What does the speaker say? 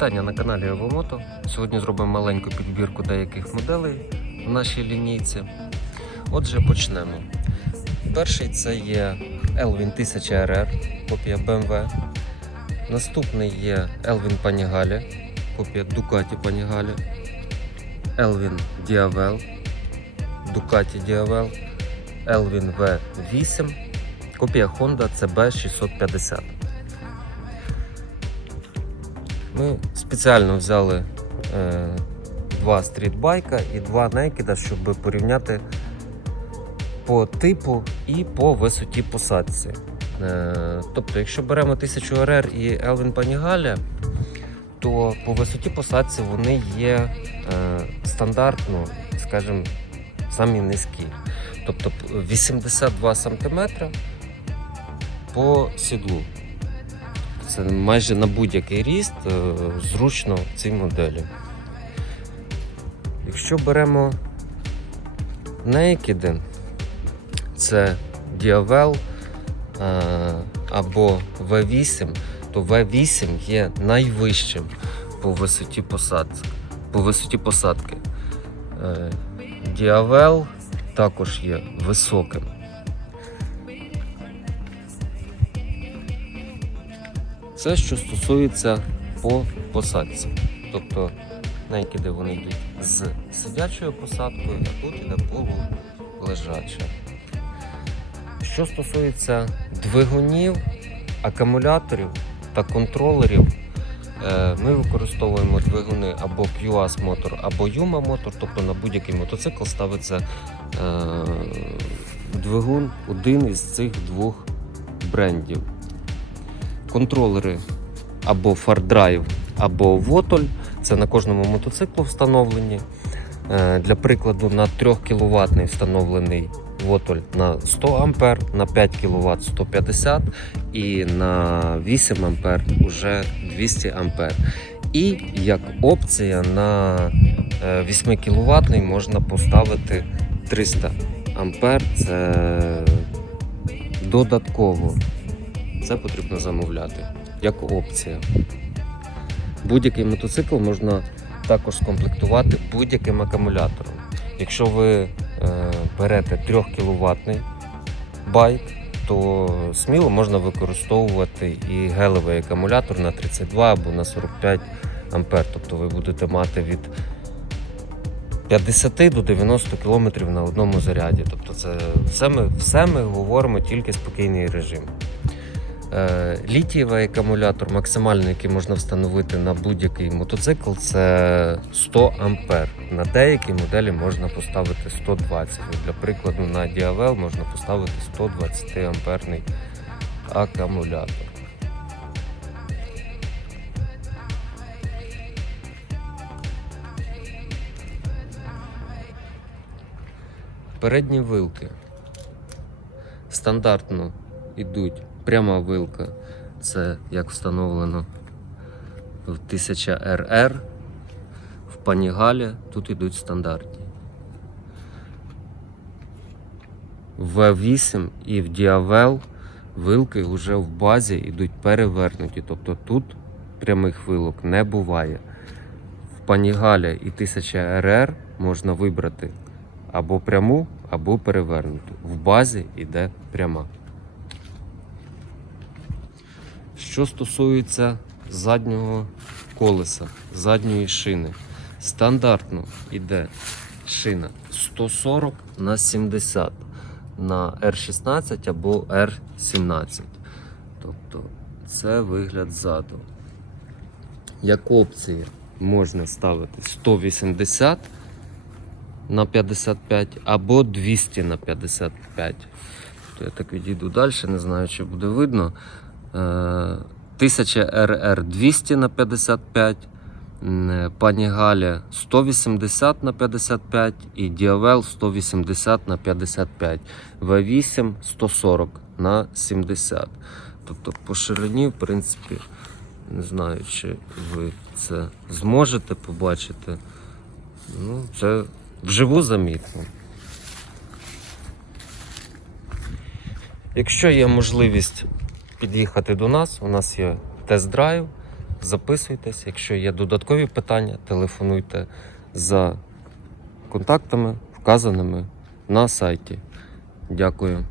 Вітання на каналі Евомото. Сьогодні зробимо маленьку підбірку деяких моделей в нашій лінійці. Отже, почнемо. Перший це є Elvin 1000 RR, копія BMW. Наступний є Elvin Panigale, копія Ducati Panigale. Elvin Diavel, Ducati Diavel, Elvin V8, копія Honda CB650. Ми спеціально взяли е, два стрітбайка і два некіда, щоб порівняти по типу і по висоті посадці. Е, тобто, якщо беремо 1000 РР і Elvin Panigale, то по висоті посадці вони є е, стандартно, скажімо, самі низькі. Тобто 82 см по сідлу. Це майже на будь-який ріст е, зручно в цій моделі. Якщо беремо Naked, це Diavel е, або V8, то V8 є найвищим по висоті посадки. По висоті посадки. Diavel також є високим. Це що стосується по посадці. Тобто некиди вони йдуть з сидячою посадкою, а тут іде полулежача. Що стосується двигунів, акумуляторів та контролерів, е, ми використовуємо двигуни або QAS мотор, або Yuma мотор, тобто на будь-який мотоцикл ставиться е, двигун один із цих двох брендів контролери або FarDrive, або Votol. Це на кожному мотоциклу встановлені. Е, Для прикладу, на 3 кВт встановлений Votol на 100 А, на 5 кВт 150 і на 8 А вже 200 А. І як опція на 8 кВт можна поставити 300 А. Це додатково це потрібно замовляти як опція. Будь-який мотоцикл можна також скомплектувати будь-яким акумулятором. Якщо ви е, берете 3 кВт байк, то сміло можна використовувати і гелевий акумулятор на 32 або на 45 ампер. Тобто ви будете мати від 50 до 90 км на одному заряді. Тобто це все ми, все ми говоримо тільки спокійний режим. Е, Літієвий акумулятор, максимальний, який можна встановити на будь-який мотоцикл, це 100 А. На деякі моделі можна поставити 120. Для прикладу, на Diavel можна поставити 120 амперний акумулятор. Передні вилки стандартно йдуть пряма вилка. Це як встановлено в 1000 РР. В Панігалі тут йдуть стандартні. В V8 і в Diavel вилки вже в базі йдуть перевернуті. Тобто тут прямих вилок не буває. В Панігалі і 1000 РР можна вибрати або пряму, або перевернуту. В базі йде пряма. Що стосується заднього колеса, задньої шини, стандартно йде шина 140 на 70 на R16 або R17. Тобто це вигляд ззаду. Як опція можна ставити 180 на 55 або 200 на 55. То я так відійду далі, не знаю, чи буде видно. 1000 РР 200 на 55, пані Галя 180 на 55 і Діавел 180 на 55, В8 140 на 70. Тобто по ширині, в принципі, не знаю, чи ви це зможете побачити. Ну, це вживу замітно. Якщо є можливість під'їхати до нас, у нас є тест-драйв записуйтесь. Якщо є додаткові питання, телефонуйте за контактами, вказаними на сайті. Дякую.